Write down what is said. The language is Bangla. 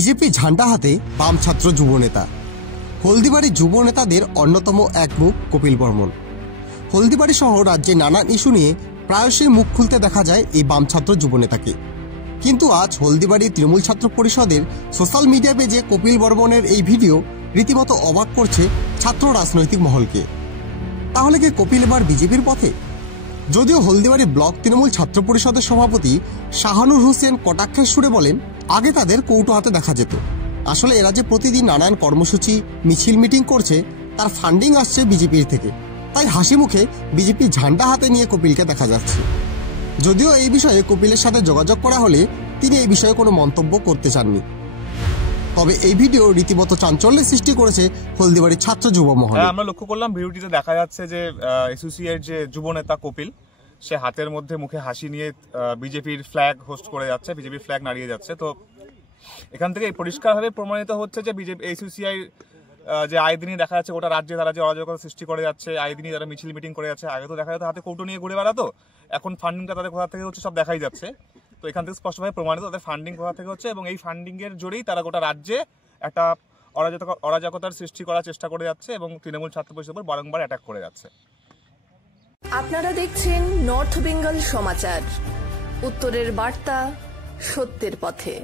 বিজেপি ঝান্ডা হাতে বাম ছাত্র যুবনেতা। হলদিবাড়ি যুব নেতাদের অন্যতম এক মুখ কপিল বর্মন। হলদিবাড়ি সহ রাজ্যে নানান ইস্যু নিয়ে প্রায়শই মুখ খুলতে দেখা যায় এই বাম ছাত্র যুবনেতাকে। কিন্তু আজ হলদিবাড়ি তৃণমূল ছাত্র পরিষদের সোশ্যাল মিডিয়া পেজে কপিল বর্মনের এই ভিডিও রীতিমতো অবাক করছে ছাত্র রাজনৈতিক মহলকে। তাহলে কি কপিল এবার বিজেপির পথে? যদিও হলদিবাড়ি ব্লক তৃণমূল ছাত্র পরিষদের সভাপতি শাহানুর হোসেন কটাক্ষের সুরে বলেন, আগে তাদের কৌটো হাতে দেখা যেত। আসলে এরা যে প্রতিদিন নানান কর্মসূচি, মিছিল, মিটিং করছে, তার ফান্ডিং আসছে বিজেপির থেকে। তাই হাসি মুখে বিজেপি ঝান্ডা হাতে নিয়ে কপিলকে দেখা যাচ্ছে। যদিও এই বিষয়ে কপিলের সাথে যোগাযোগ করা হলে তিনি এই বিষয়ে কোনো মন্তব্য করতে চাননি। তবে এই ভিডিও রীতিমতো চাঞ্চল্যের সৃষ্টি করেছে হলদিবাড়ির ছাত্র যুব মহলে। আমরা লক্ষ্য করলাম ভিডিওটিতে দেখা যাচ্ছে যে এসোসিয়েট যে যুব নেতা কপিল, সে হাতের মধ্যে মুখে হাসি নিয়ে বিজেপির ফ্ল্যাগ হোস্ট করে যাচ্ছে, বিজেপির ফ্ল্যাগ নাড়িয়ে যাচ্ছে। তো এখান থেকে পরিষ্কারভাবে প্রমাণিত হচ্ছে যে বিজেপি এসোসিয়াই যে আয় দিনই দেখা যাচ্ছে গোটা রাজ্যে তারা যে অরাজকতা সৃষ্টি করে যাচ্ছে, আয় দিনই তারা মিছিল মিটিং করে যাচ্ছে। আগে তো দেখা যেত হাতে কৌটো নিয়ে ঘুরে বেড়াতো, এখন ফান্ডিংটা তাদের কোথা থেকে হচ্ছে সব দেখাই যাচ্ছে। তো এখান থেকে স্পষ্টভাবে প্রমাণিত তাদের ফান্ডিং কোথা থেকে হচ্ছে, এবং এই ফান্ডিং এর জোরেই তারা গোটা রাজ্যে একটা অরাজকতার সৃষ্টি করার চেষ্টা করে যাচ্ছে এবং তৃণমূল ছাত্র পরিষদের উপর বারংবার অ্যাটাক করে যাচ্ছে। আপনারা দেখছেন নর্থ বেঙ্গল সমাচার, উত্তরের বার্তা, সত্যের পথে।